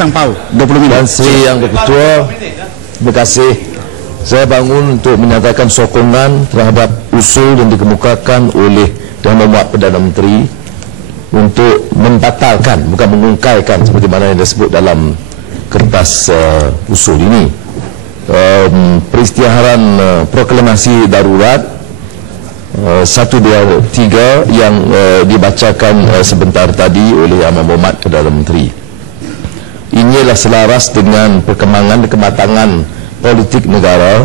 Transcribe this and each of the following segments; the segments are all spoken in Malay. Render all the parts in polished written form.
Pematang Pau 20 minit. Dan Yang Ketua, terima kasih. Saya bangun untuk menyatakan sokongan terhadap usul yang dikemukakan oleh Yang Berhormat Perdana Menteri untuk membatalkan, bukan mengungkaikan seperti mana yang disebut dalam kertas usul ini, peristiharan proklamasi darurat 123 yang dibacakan sebentar tadi oleh Yang Berhormat Perdana Menteri. Inilah selaras dengan perkembangan dan kematangan politik negara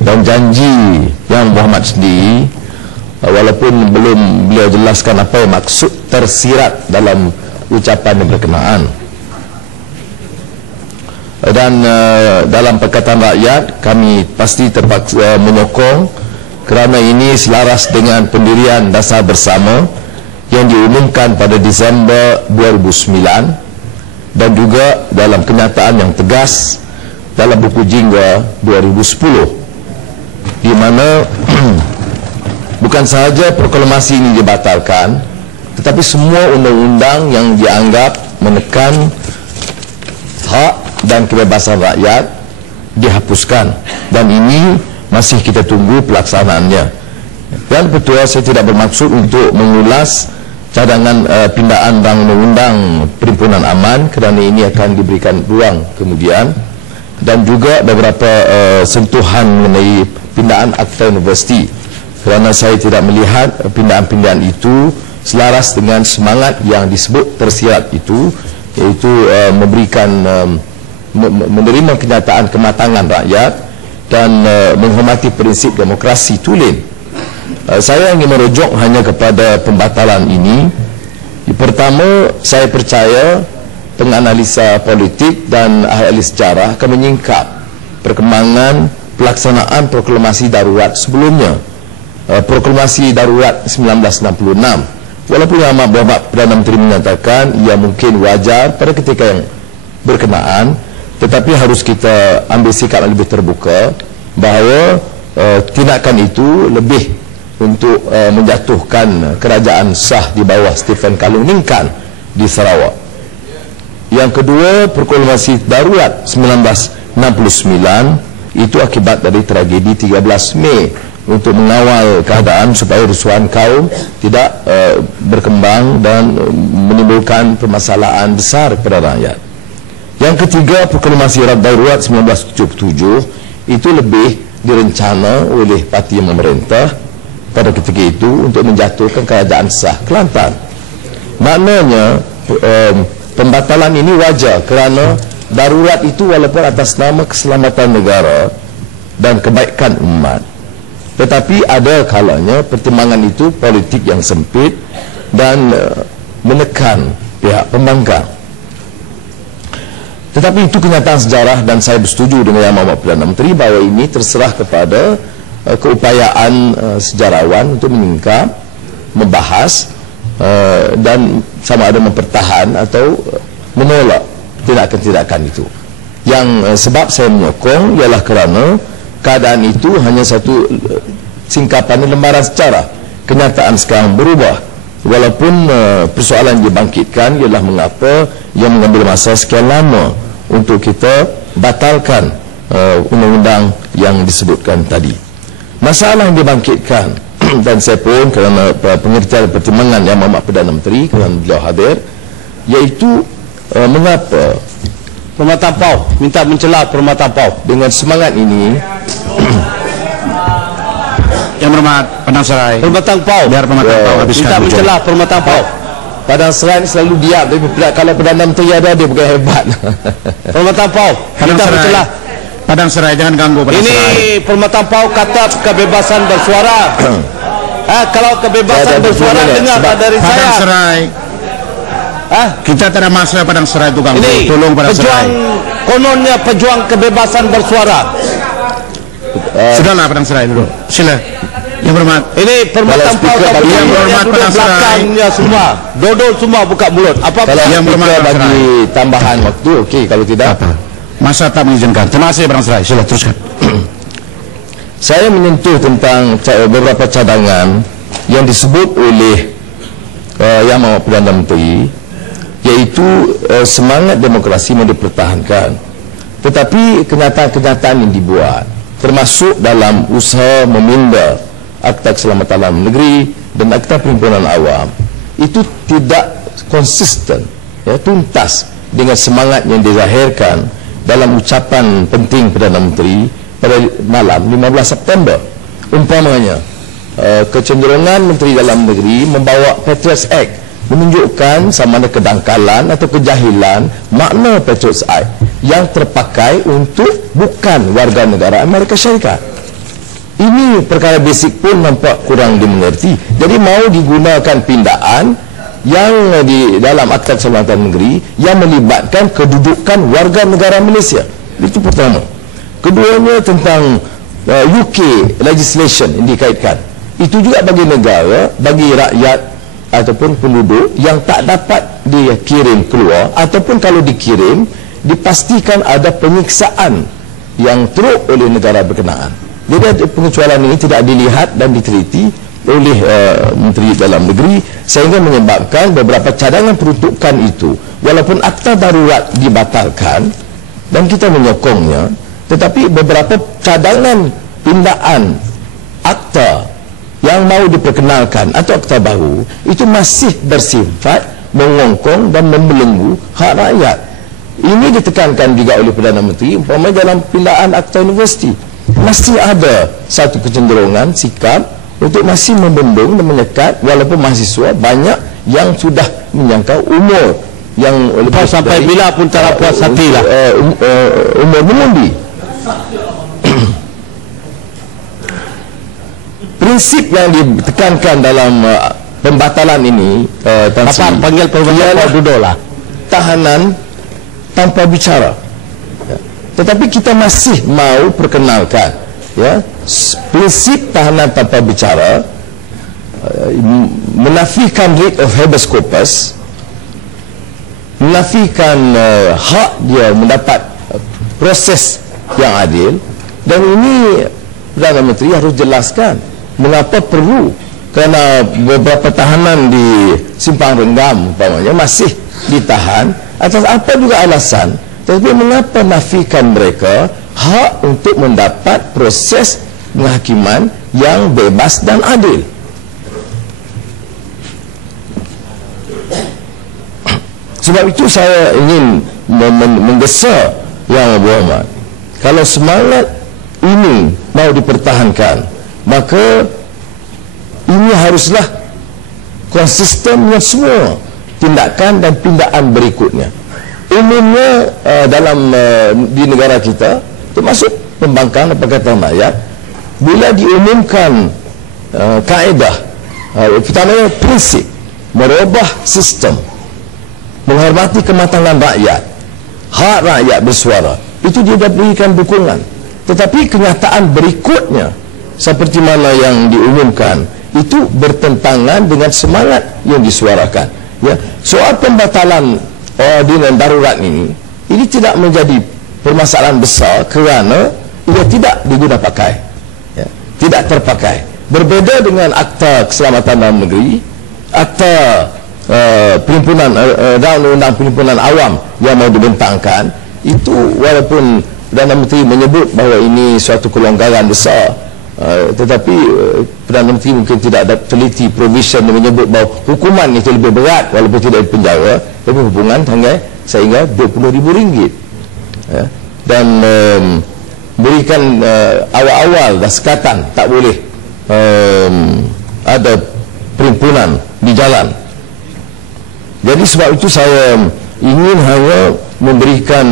dan janji Yang Berhormat sendiri, walaupun belum beliau jelaskan apa yang maksud tersirat dalam ucapan yang berkenaan. Dan dalam Perkataan Rakyat kami pasti terpaksa menyokong kerana ini selaras dengan pendirian dasar bersama yang diumumkan pada Disember 2009 dan juga dalam kenyataan yang tegas dalam buku Jingga 2010, di mana bukan sahaja proklamasi ini dibatalkan, tetapi semua undang-undang yang dianggap menekan hak dan kebebasan rakyat dihapuskan, dan ini masih kita tunggu pelaksanaannya. Dan Ketua, saya tidak bermaksud untuk mengulas cadangan pindaan rang undang-undang Perhimpunan Aman kerana ini akan diberikan ruang kemudian, dan juga beberapa sentuhan mengenai pindaan Akta Universiti kerana saya tidak melihat pindaan-pindaan itu selaras dengan semangat yang disebut tersirat itu, iaitu memberikan menerima kenyataan kematangan rakyat dan menghormati prinsip demokrasi tulen. Saya ingin merujuk hanya kepada pembatalan ini. Pertama, saya percaya penganalisa politik dan ahli sejarah akan menyingkap perkembangan pelaksanaan proklamasi darurat sebelumnya. Proklamasi darurat 1966, walaupun Yang Berhormat Perdana Menteri menyatakan ia mungkin wajar pada ketika yang berkenaan, tetapi harus kita ambil sikap yang lebih terbuka bahawa tindakan itu lebih untuk menjatuhkan kerajaan sah di bawah Stephen Kaluningkan di Sarawak. Yang kedua, proklamasi darurat 1969 itu akibat dari tragedi 13 Mei untuk mengawal keadaan supaya rusuhan kaum tidak berkembang dan menimbulkan permasalahan besar kepada rakyat. Yang ketiga, proklamasi darurat 1977 itu lebih direncana oleh parti yang memerintah pada ketika itu untuk menjatuhkan kerajaan sah Kelantan. Maknanya pembatalan ini wajar kerana darurat itu walaupun atas nama keselamatan negara dan kebaikan umat, tetapi ada kalanya pertimbangan itu politik yang sempit dan menekan pihak pembangkang. Tetapi itu kenyataan sejarah dan saya bersetuju dengan Yang Berhormat Perdana Menteri bahawa ini terserah kepada keupayaan sejarawan untuk menyingkap, membahas dan sama ada mempertahan atau menolak tindakan-tindakan itu. Yang sebab saya menyokong ialah kerana keadaan itu hanya satu singkapan lembaran sejarah. Kenyataan sekarang berubah. Walaupun persoalan yang dibangkitkan ialah mengapa yang mengambil masa sekian lama untuk kita batalkan undang-undang yang disebutkan tadi. Masalah yang dibangkitkan dan saya pun kerana pengertian pertimbangan Yang Berhormat Perdana Menteri kerana beliau hadir, iaitu mengapa Permatang Pau minta mencela Permatang Pau dengan semangat ini. Yang Berhormat Padang Serai, Permatang Pau biar Permatang Pau habiskan minta mencela Permatang Pau. Padang Serai ini selalu diam, tapi kalau Perdana Menteri ada dia bukan hebat. Permatang Pau minta mencela Padang Serai, jangan ganggu Padang ini Serai. Permatang Pau kata kebebasan bersuara. Kalau kebebasan bersuara dengar dari Padang saya. Serai, kita tidak masalah Padang Serai itu ganggu. Ini tolong Padang pejuang, Serai. kononnya pejuang kebebasan bersuara. Sudahlah Padang Serai dulu. Sila. Yang Berhormat. Ini Permatang Pau Yang Berhormat Padang Serai. belakangnya semua. Dodol semua buka mulut. Apa Kalau Yang Berhormat kita Padang bagi tambahan waktu, okey. Kalau tidak, masa tak mengizinkan. Terima kasih Padang Serai. Sila teruskan. Saya menyentuh tentang beberapa cadangan yang disebut oleh Yang Berhormat Perdana Menteri, iaitu semangat demokrasi yang dipertahankan. Tetapi kenyataan-kenyataan yang dibuat, termasuk dalam usaha meminda Akta Keselamatan Dalam Negeri dan Akta Perhimpunan Awam, itu tidak konsisten, tuntas dengan semangat yang dizahirkan dalam ucapan penting Perdana Menteri pada malam 15 September. Umpamanya, kecenderungan Menteri Dalam Negeri membawa Patriots Act menunjukkan sama ada kedangkalan atau kejahilan makna Patriots Act yang terpakai untuk bukan warga negara Amerika Syarikat. Ini perkara basic pun nampak kurang dimengerti. Jadi mau digunakan pindaan yang di dalam Akta Keselamatan Negeri yang melibatkan kedudukan warga negara Malaysia. Itu pertama. Keduanya tentang UK legislation yang dikaitkan. Itu juga bagi negara, bagi rakyat ataupun penduduk yang tak dapat dikirim keluar, ataupun kalau dikirim dipastikan ada penyiksaan yang teruk oleh negara berkenaan. Jadi pengecualian ini tidak dilihat dan diteliti oleh Menteri Dalam Negeri, sehingga menyebabkan beberapa cadangan peruntukan itu, walaupun akta darurat dibatalkan dan kita menyokongnya, tetapi beberapa cadangan pindaan akta yang mau diperkenalkan atau akta baru itu masih bersifat mengongkong dan membelenggu hak rakyat. Ini ditekankan juga oleh Perdana Menteri, umpamanya dalam pindaan akta universiti masih ada satu kecenderungan sikap untuk masih membendung dan menyekat, walaupun mahasiswa banyak yang sudah menjangkau umur yang lebih sampai dari, bila pun tak puas hati lah umur mengundi. Prinsip yang ditekankan dalam pembatalan ini apa panggil ialah tahanan tanpa bicara. Tetapi kita masih mau perkenalkan prinsip tahanan tanpa bicara, menafikan writ of habeas corpus, menafikan hak dia mendapat proses yang adil. Dan ini Perdana Menteri harus jelaskan mengapa perlu, kerana beberapa tahanan di Simpang Renggam umpamanya masih ditahan atas apa juga alasan, tetapi mengapa nafikan mereka hak untuk mendapat proses penghakiman yang bebas dan adil. Sebab itu saya ingin menggesa Yang Berhormat, kalau semangat ini mau dipertahankan, maka ini haruslah konsisten dengan semua tindakan dan pindaan berikutnya. Umumnya dalam di negara kita, termasuk pembangkang Pakatan Rakyat, bila diumumkan kaedah pertamanya prinsip merubah sistem, menghormati kematangan rakyat, hak rakyat bersuara, itu dia berikan dukungan. Tetapi kenyataan berikutnya seperti mana yang diumumkan itu bertentangan dengan semangat yang disuarakan. Soal pembatalan ordinan darurat ini tidak menjadi permasalahan besar kerana ia tidak digunakan pakai, tidak terpakai. Berbeza dengan Akta Keselamatan Dalam Negeri, Akta Perhimpunan dan Undang-Undang Perhimpunan Awam yang mau dibentangkan, itu walaupun Perdana Menteri menyebut bahawa ini suatu kelonggaran besar, tetapi Perdana Menteri mungkin tidak ada teliti provision yang menyebut bahawa hukuman itu lebih berat walaupun tidak di penjara, tapi hubungan sehingga RM20,000, dan berikan awal-awal dah sekatan tak boleh ada perhimpunan di jalan. Jadi sebab itu saya ingin hanya memberikan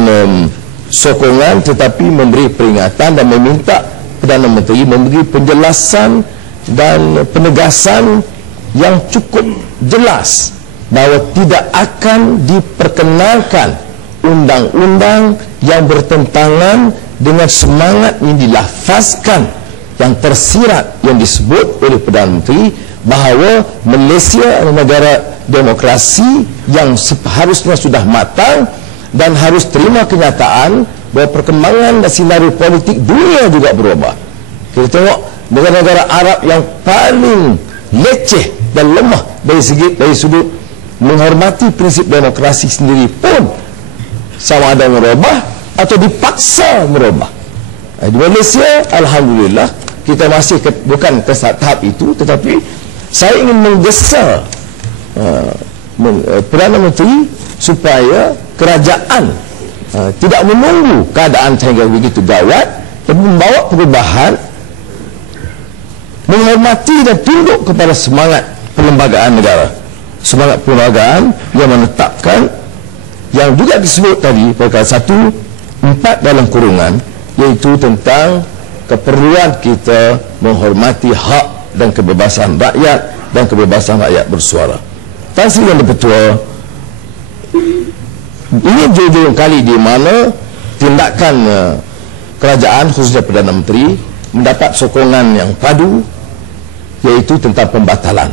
sokongan, tetapi memberi peringatan dan meminta Perdana Menteri memberi penjelasan dan penegasan yang cukup jelas bahawa tidak akan diperkenalkan undang-undang yang bertentangan dengan semangat yang dilafazkan, yang tersirat, yang disebut oleh Perdana Menteri bahawa Malaysia adalah negara demokrasi yang seharusnya sudah matang dan harus terima kenyataan bahawa perkembangan dan senario politik dunia juga berubah. Kita tengok negara-negara Arab yang paling leceh dan lemah dari sudut menghormati prinsip demokrasi sendiri pun sama ada merubah atau dipaksa merubah. Di Malaysia, alhamdulillah, kita masih bukan ke tahap itu, tetapi saya ingin menggesa Perdana Menteri supaya kerajaan tidak menunggu keadaan sehingga begitu gawat, tapi membawa perubahan, menghormati dan tunduk kepada semangat perlembagaan negara, semangat perlembagaan yang menetapkan yang juga disebut tadi perkara 1.4 dalam kurungan, iaitu tentang keperluan kita menghormati hak dan kebebasan rakyat dan kebebasan rakyat bersuara. Tan Sri Yang Di-Pertua, ini jujur kali di mana tindakan kerajaan khususnya Perdana Menteri mendapat sokongan yang padu, iaitu tentang pembatalan.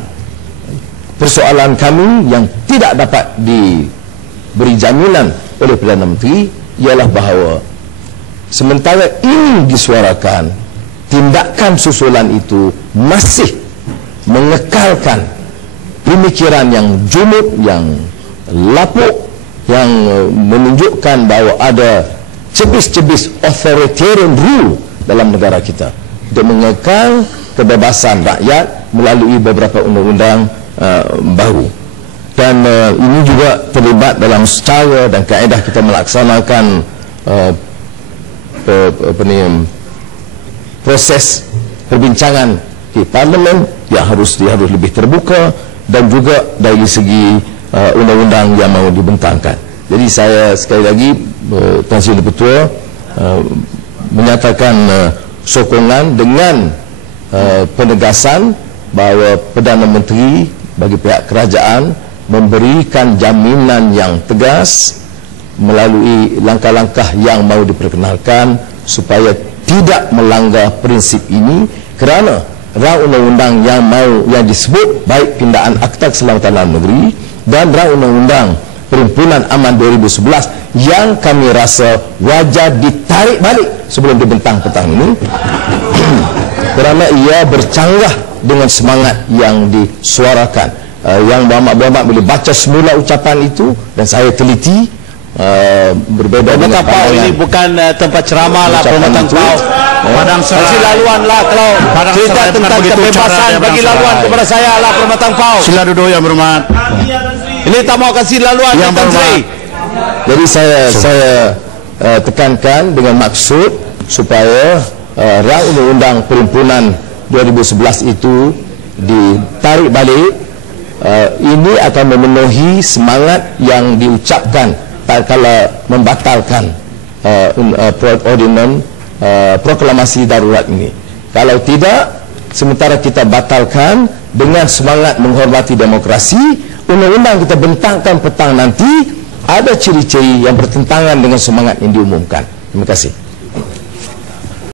Persoalan kami yang tidak dapat diberi jaminan oleh Perdana Menteri ialah bahawa sementara ini disuarakan, tindakan susulan itu masih mengekalkan pemikiran yang junub, yang lapuk, yang menunjukkan bahawa ada cebis-cebis authoritarian rule dalam negara kita untuk mengekal kebebasan rakyat melalui beberapa undang-undang baru. Dan ini juga terlibat dalam cara dan kaedah kita melaksanakan proses perbincangan di parlimen yang harus lebih terbuka, dan juga dari segi undang-undang yang mau dibentangkan. Jadi saya sekali lagi Tan Sri Yang Di-Pertua menyatakan sokongan dengan penegasan bahawa Perdana Menteri bagi pihak kerajaan memberikan jaminan yang tegas melalui langkah-langkah yang mau diperkenalkan supaya tidak melanggar prinsip ini, kerana rang undang-undang yang disebut baik pindaan Akta Keselamatan Dalam Negeri dan rang undang-undang Perhimpunan Aman 2011 yang kami rasa wajar ditarik balik sebelum dibentang petang ini kerana ia bercanggah dengan semangat yang disuarakan. Yang berhormat boleh baca semula ucapan itu, dan saya teliti berbeda dengan Perhormatan Pau ini bukan tempat ceramah lah. Perhormatan Pau kasih laluan lah. Kalau cerita tentang kebebasan, bagi laluan kepada saya lah Perhormatan Pau. Sila duduk Yang Berhormat. Ini tak mau kasih laluan Yang Tan Sri. Jadi saya tekankan dengan maksud supaya rang undang-undang Perhimpunan 2011 itu ditarik balik. Ini akan memenuhi semangat yang diucapkan kala membatalkan proklamasi darurat ini. Kalau tidak, sementara kita batalkan dengan semangat menghormati demokrasi, undang-undang kita bentangkan petang nanti ada ciri-ciri yang bertentangan dengan semangat yang diumumkan. Terima kasih.